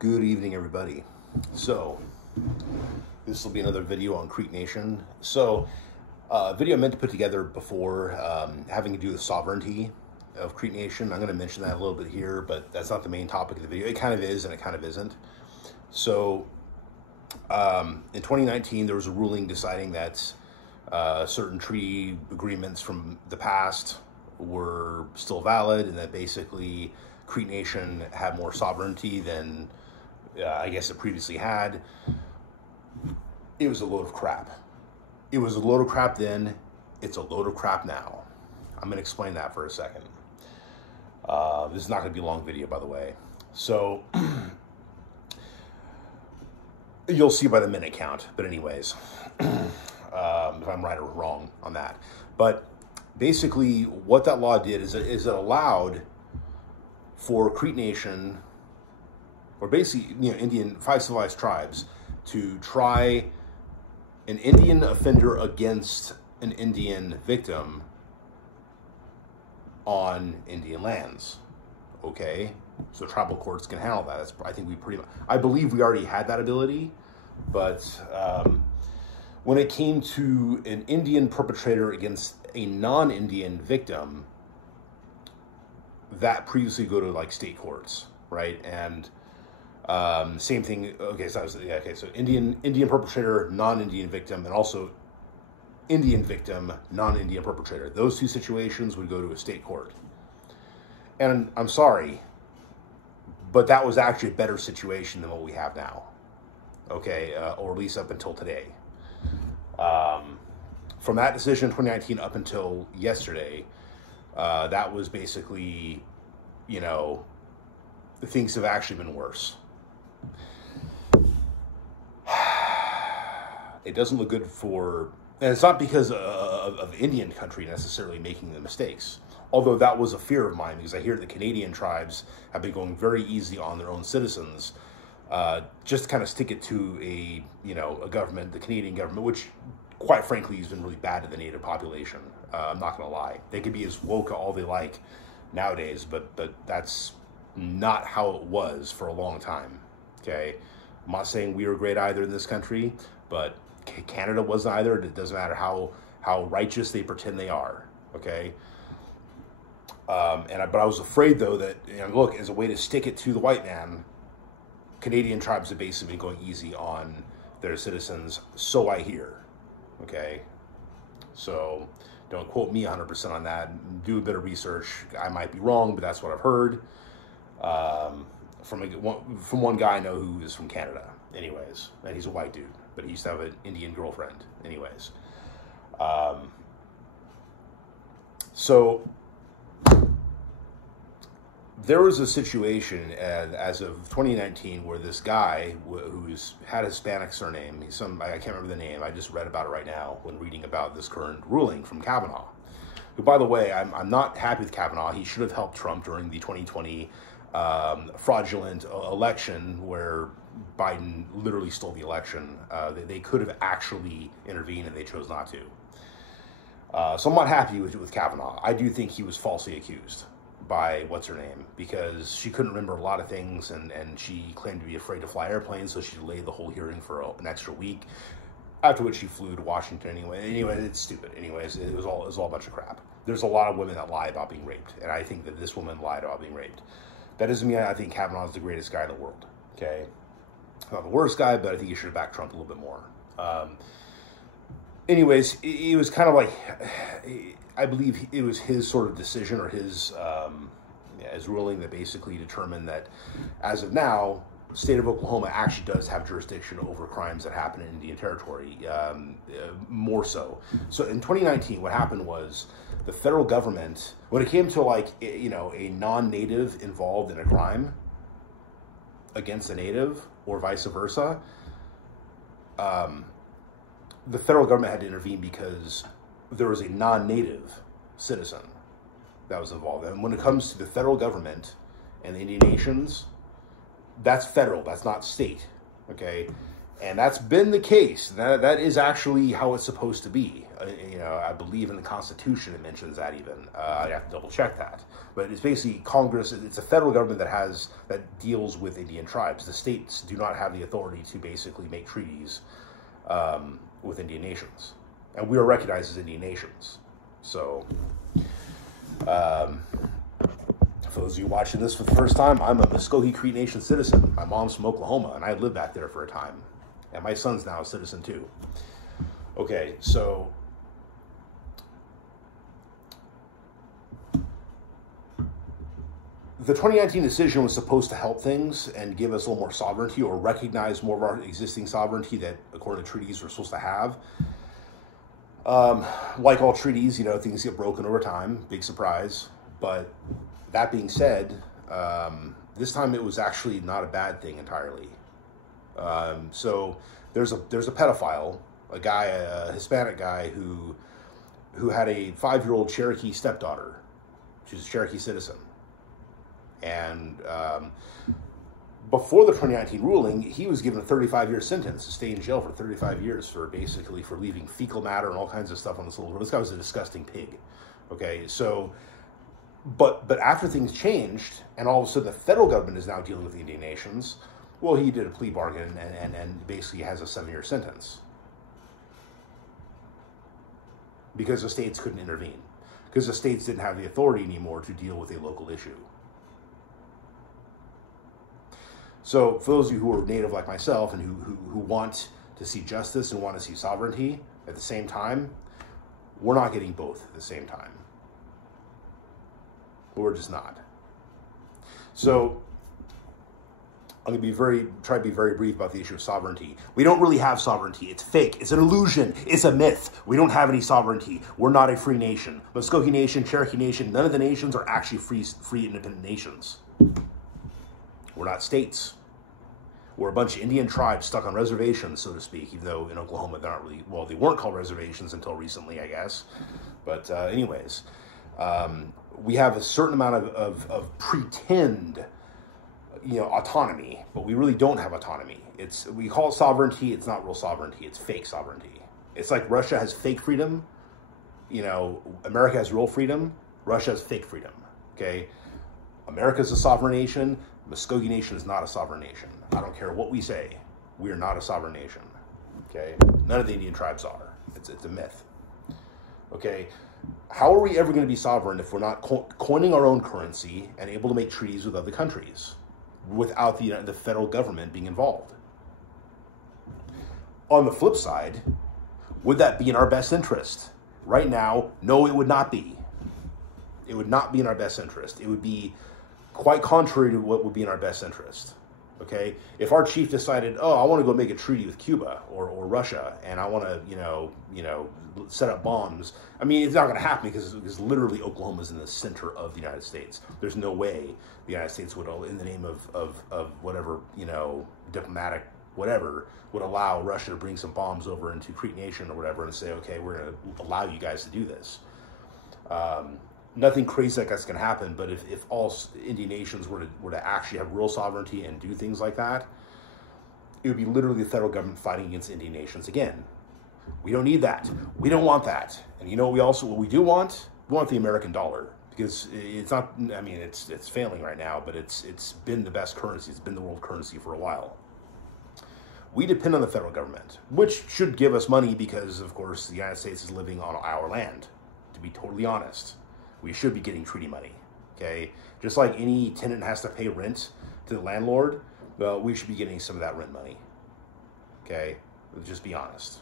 Good evening, everybody. So, this will be another video on Creek Nation. So, a video I meant to put together before having to do with sovereignty of Creek Nation. I'm going to mention that a little bit here, but that's not the main topic of the video. It kind of is, and it kind of isn't. So, in 2019, there was a ruling deciding that certain treaty agreements from the past were still valid, and that basically Creek Nation had more sovereignty than I guess it previously had. It was a load of crap. It was a load of crap then. It's a load of crap now. I'm going to explain that for a second. This is not going to be a long video, by the way. So, you'll see by the minute count. But anyways, if I'm right or wrong on that. But basically, what that law did is it allowed for Creek Nation, or basically, Indian, 5 civilized tribes, to try an Indian offender against an Indian victim on Indian lands. Okay? So tribal courts can handle that. That's, I think I believe we already had that ability, but when it came to an Indian perpetrator against a non-Indian victim, that previously go to like state courts, right? And same thing. Okay, so Indian perpetrator, non-Indian victim, and also Indian victim, non-Indian perpetrator. Those two situations would go to a state court. And I'm sorry, but that was actually a better situation than what we have now. Okay, or at least up until today. From that decision in 2019 up until yesterday, that was basically, things have actually been worse. It doesn't look good and it's not because of Indian country necessarily making the mistakes. Although that was a fear of mine, because I hear the Canadian tribes have been going very easy on their own citizens, just to kind of stick it to a government, the Canadian government, which quite frankly has been really bad to the native population. I'm not going to lie. They could be as woke all they like nowadays, but that's not how it was for a long time. Okay, I'm not saying we were great either in this country, but Canada wasn't either. It doesn't matter how righteous they pretend they are. Okay, but I was afraid though that look, as a way to stick it to the white man, Canadian tribes have basically been going easy on their citizens. So I hear. Okay, so don't quote me 100% on that. Do a bit of research. I might be wrong, but that's what I've heard from one guy I know who is from Canada. Anyways, and he's a white dude, but he used to have an Indian girlfriend. Anyways, so there was a situation as of 2019 where this guy who's had a Hispanic surname, I can't remember the name, I just read about it right now when reading about this current ruling from Kavanaugh. Who, by the way, I'm not happy with Kavanaugh. He should have helped Trump during the 2020 fraudulent election where Biden literally stole the election. They could have actually intervened and they chose not to. So I'm not happy with Kavanaugh. I do think he was falsely accused by what's-her-name, because she couldn't remember a lot of things, and she claimed to be afraid to fly airplanes, so she delayed the whole hearing for an extra week, after which she flew to Washington anyway, it's stupid. Anyways, it was all a bunch of crap. There's a lot of women that lie about being raped, and I think that this woman lied about being raped. That doesn't mean I think Kavanaugh is the greatest guy in the world, okay? Not the worst guy, but I think he should have backed Trump a little bit more. Anyways, it was kind of like, I believe it was his sort of decision, or his ruling, that basically determined that as of now, the state of Oklahoma actually does have jurisdiction over crimes that happen in Indian Territory, more so. So in 2019, what happened was the federal government, when it came to a non-native involved in a crime against a native or vice versa, the federal government had to intervene because there was a non-native citizen that was involved. And when it comes to the federal government and the Indian nations, that's federal, that's not state, okay? And that's been the case. That is actually how it's supposed to be. I believe in the Constitution it mentions that even. I have to double check that. But it's basically Congress. It's a federal government that deals with Indian tribes. The states do not have the authority to basically make treaties with Indian nations, and we are recognized as Indian nations. So, for those of you watching this for the first time, I'm a Muskogee Cree Nation citizen. My mom's from Oklahoma, and I lived back there for a time. And my son's now a citizen too. Okay, so the 2019 decision was supposed to help things and give us a little more sovereignty, or recognize more of our existing sovereignty that, according to treaties, we're supposed to have. Like all treaties, things get broken over time. Big surprise. But that being said, this time it was actually not a bad thing entirely. So there's a pedophile, a Hispanic guy who had a 5-year-old Cherokee stepdaughter. She's a Cherokee citizen. And before the 2019 ruling, he was given a 35-year sentence to stay in jail for 35 years for leaving fecal matter and all kinds of stuff on this little girl. This guy was a disgusting pig. Okay, so, but after things changed, and all of a sudden the federal government is now dealing with the Indian nations, well, he did a plea bargain and basically has a 7-year sentence. Because the states couldn't intervene. Because the states didn't have the authority anymore to deal with a local issue. So, for those of you who are Native like myself and who want to see justice and want to see sovereignty at the same time, we're not getting both at the same time. We're just not. So, I'm going to try to be very brief about the issue of sovereignty. We don't really have sovereignty. It's fake. It's an illusion. It's a myth. We don't have any sovereignty. We're not a free nation. Muskogee Nation, Cherokee Nation, none of the nations are actually free independent nations. We're not states. We're a bunch of Indian tribes stuck on reservations, so to speak, even though in Oklahoma they're not really, they weren't called reservations until recently, I guess. But anyways, we have a certain amount of pretend autonomy, but we really don't have autonomy. We call it sovereignty. It's not real sovereignty. It's fake sovereignty. It's like Russia has fake freedom. America has real freedom. Russia has fake freedom. Okay, America's a sovereign nation. Muskogee Nation is not a sovereign nation. I don't care what we say. We are not a sovereign nation. Okay, none of the Indian tribes are. It's a myth. Okay, how are we ever going to be sovereign if we're not coining our own currency and able to make treaties with other countries without the federal government being involved? On the flip side, would that be in our best interest? Right now, no, it would not be. It would not be in our best interest. It would be quite contrary to what would be in our best interest. Okay, if our chief decided, I want to go make a treaty with Cuba or Russia, and I want to, set up bombs. I mean, it's not going to happen because literally Oklahoma is in the center of the United States. There's no way the United States would, in the name of whatever, diplomatic whatever, would allow Russia to bring some bombs over into Creek Nation or whatever and say, okay, we're going to allow you guys to do this. Nothing crazy like that's going to happen, but if all Indian nations were to actually have real sovereignty and do things like that, it would be literally the federal government fighting against Indian nations again. We don't need that. We don't want that. And what we do want? We want the American dollar, because it's not, it's failing right now, but it's been the best currency. It's been the world currency for a while. We depend on the federal government, which should give us money because, of course, the United States is living on our land, to be totally honest. We should be getting treaty money, okay? Just like any tenant has to pay rent to the landlord, well, we should be getting some of that rent money, okay? Let's just be honest.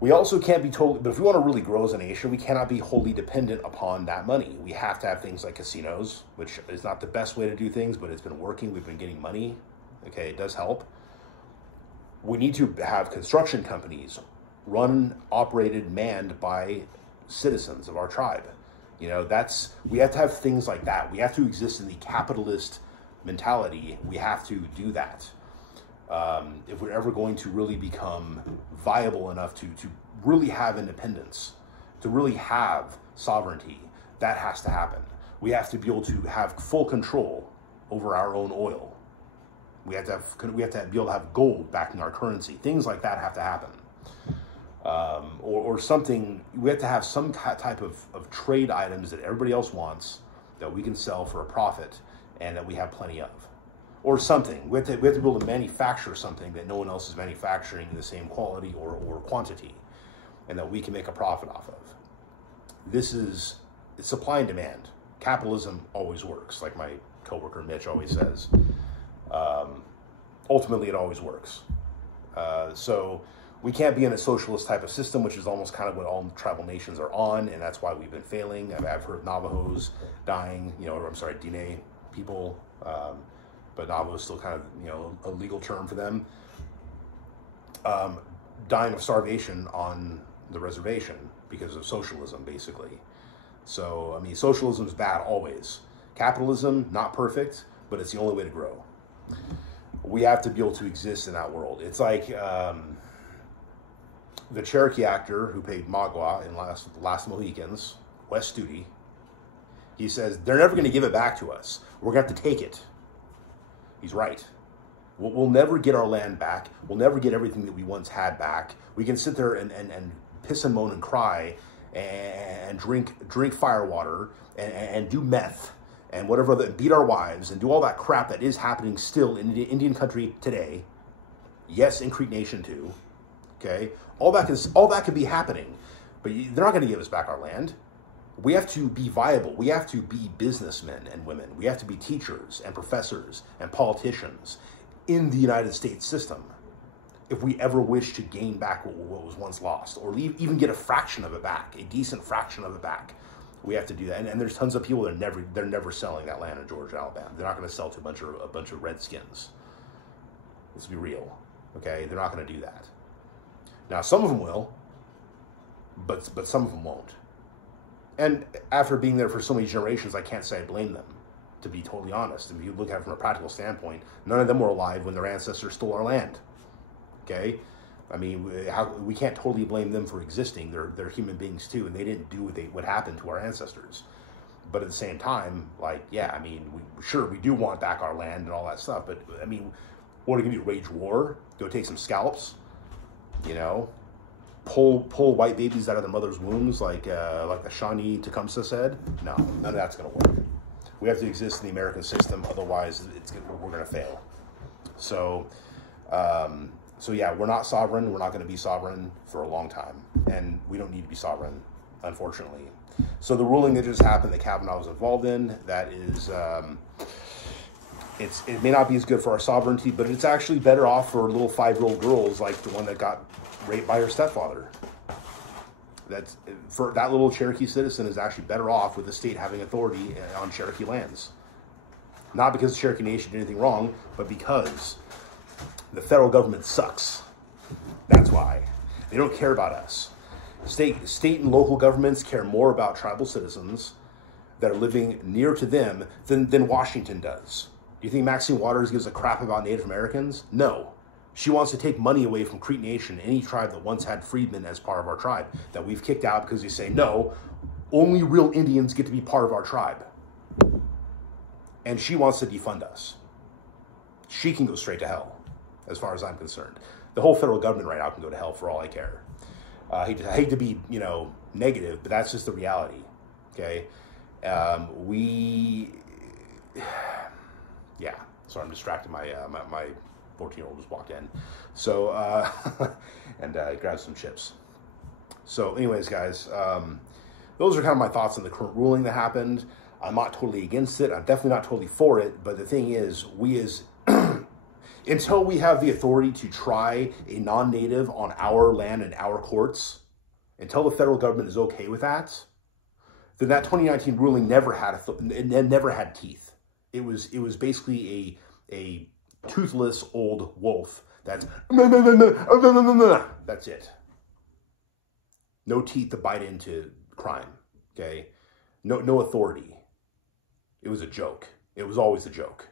We also can't be totally, but if we want to really grow as a nation, we cannot be wholly dependent upon that money. We have to have things like casinos, which is not the best way to do things, but it's been working. We've been getting money, okay? It does help. We need to have construction companies run, operated, manned by citizens of our tribe. We have to have things like that. We have to exist in the capitalist mentality. We have to do that. If we're ever going to really become viable enough to really have independence, to really have sovereignty, that has to happen. We have to be able to have full control over our own oil. We have to be able to have gold backing our currency. Things like that have to happen. Or something, we have to have some type of trade items that everybody else wants that we can sell for a profit and that we have plenty of. Or something. We have to be able to manufacture something that no one else is manufacturing in the same quality or quantity, and that we can make a profit off of. It's supply and demand. Capitalism always works, like my coworker Mitch always says. Ultimately, it always works. So we can't be in a socialist type of system, which is almost kind of what all tribal nations are on, and that's why we've been failing. I've heard of Navajos dying, Diné people, but Navajo is still kind of, a legal term for them, dying of starvation on the reservation because of socialism, basically. So, I mean, socialism is bad always. Capitalism, not perfect, but it's the only way to grow. We have to be able to exist in that world. It's like the Cherokee actor who played Magua in Last Mohicans, Wes Studi. He says, they're never going to give it back to us. We're going to have to take it. He's right. We'll never get our land back. We'll never get everything that we once had back. We can sit there and piss and moan and cry and drink fire water and do meth and whatever, beat our wives and do all that crap that is happening still in Indian country today. Yes, in Creek Nation too. Okay, all that could be happening, but they're not going to give us back our land. We have to be viable. We have to be businessmen and women. We have to be teachers and professors and politicians in the United States system if we ever wish to gain back what was once lost, or even get a fraction of it back, a decent fraction of it back. We have to do that. And there's tons of people that they're never selling that land in Georgia, Alabama. They're not going to sell to a bunch of Redskins. Let's be real, okay? They're not going to do that. Now, some of them will, but some of them won't. And after being there for so many generations, I can't say I blame them, to be totally honest. If you look at it from a practical standpoint, none of them were alive when their ancestors stole our land. Okay? I mean, we can't totally blame them for existing. They're human beings too, and they didn't do what happened to our ancestors. But at the same time, yeah, I mean, we do want back our land and all that stuff, but I mean, what are we going to do, rage war? Go take some scalps? Pull white babies out of their mother's wombs like the Shawnee Tecumseh said? No, none of that's going to work. We have to exist in the American system, otherwise we're going to fail. So yeah, we're not sovereign. We're not going to be sovereign for a long time, and we don't need to be sovereign, unfortunately. So the ruling that just happened that Kavanaugh was involved in, that is, it may not be as good for our sovereignty, but it's actually better off for little 5-year-old girls like the one that got raped by her stepfather. For that little Cherokee citizen is actually better off with the state having authority on Cherokee lands. Not because the Cherokee Nation did anything wrong, but because the federal government sucks. That's why. They don't care about us. State and local governments care more about tribal citizens that are living near to them than Washington does. Do you think Maxine Waters gives a crap about Native Americans? No. She wants to take money away from Creek Nation, any tribe that once had freedmen as part of our tribe, that we've kicked out because they say, no, only real Indians get to be part of our tribe. And she wants to defund us. She can go straight to hell, as far as I'm concerned. The whole federal government right now can go to hell for all I care. I hate to be, negative, but that's just the reality, okay? Yeah, sorry, I'm distracted. My 14-year-old just walked in. So, and grabbed some chips. So anyways, guys, those are kind of my thoughts on the current ruling that happened. I'm not totally against it. I'm definitely not totally for it. But the thing is, until we have the authority to try a non-native on our land and our courts, until the federal government is okay with that, then that 2019 ruling never had teeth. It was basically a toothless old wolf. That's it. No teeth to bite into crime. Okay, no authority. It was a joke. It was always a joke.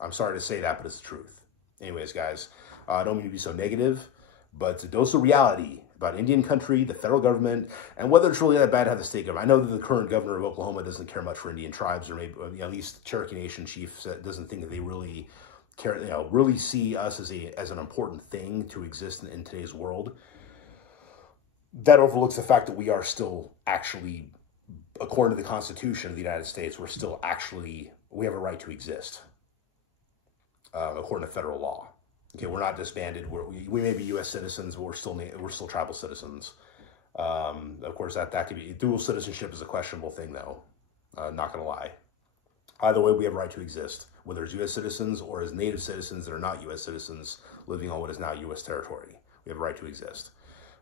I'm sorry to say that, but it's the truth. Anyways, guys, I don't mean to be so negative, but a dose of reality about Indian country, the federal government, and whether it's really that bad to have the state government. I know that the current governor of Oklahoma doesn't care much for Indian tribes, or maybe at least the Cherokee Nation chief doesn't think that they really really see us as an important thing to exist in today's world, that overlooks the fact that we are still actually, according to the Constitution of the United States, we have a right to exist, according to federal law. Okay, we're not disbanded. We may be U.S. citizens, but we're still tribal citizens. Of course, that could be dual citizenship is a questionable thing, though. Not gonna lie. Either way, we have a right to exist, whether as U.S. citizens or as native citizens that are not U.S. citizens living on what is now U.S. territory. We have a right to exist.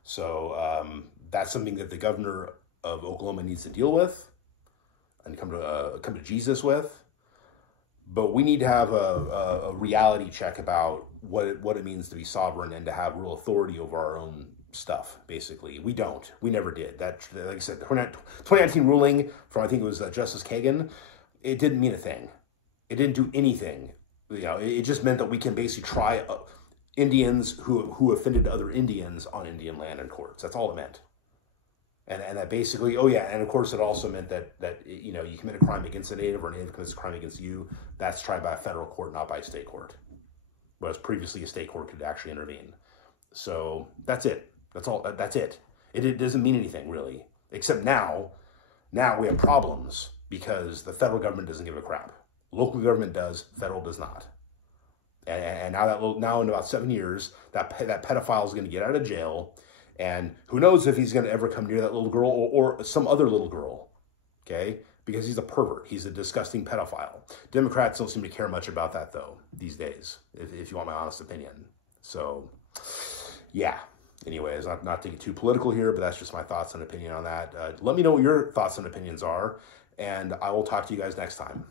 So that's something that the governor of Oklahoma needs to deal with and come to Jesus with. But we need to have a reality check about what it means to be sovereign and to have real authority over our own stuff. Basically, we don't. We never did. That, like I said, the 2019 ruling from, I think it was Justice Kagan, it didn't mean a thing. It didn't do anything. It just meant that we can basically try Indians who offended other Indians on Indian land in courts. That's all it meant. And that basically, and of course it also meant that you commit a crime against a native or a native commits a crime against you, that's tried by a federal court, not by a state court. Whereas previously a state court could actually intervene. So that's it. That's all. That's it. It doesn't mean anything really, except now we have problems because the federal government doesn't give a crap. Local government does, federal does not. And now in about 7 years, that pedophile is going to get out of jail. And who knows if he's going to ever come near that little girl or some other little girl, okay? Because he's a pervert. He's a disgusting pedophile. Democrats don't seem to care much about that, though, these days, if you want my honest opinion. So, yeah. Anyways, not to get too political here, but that's just my thoughts and opinion on that. Let me know what your thoughts and opinions are, and I will talk to you guys next time.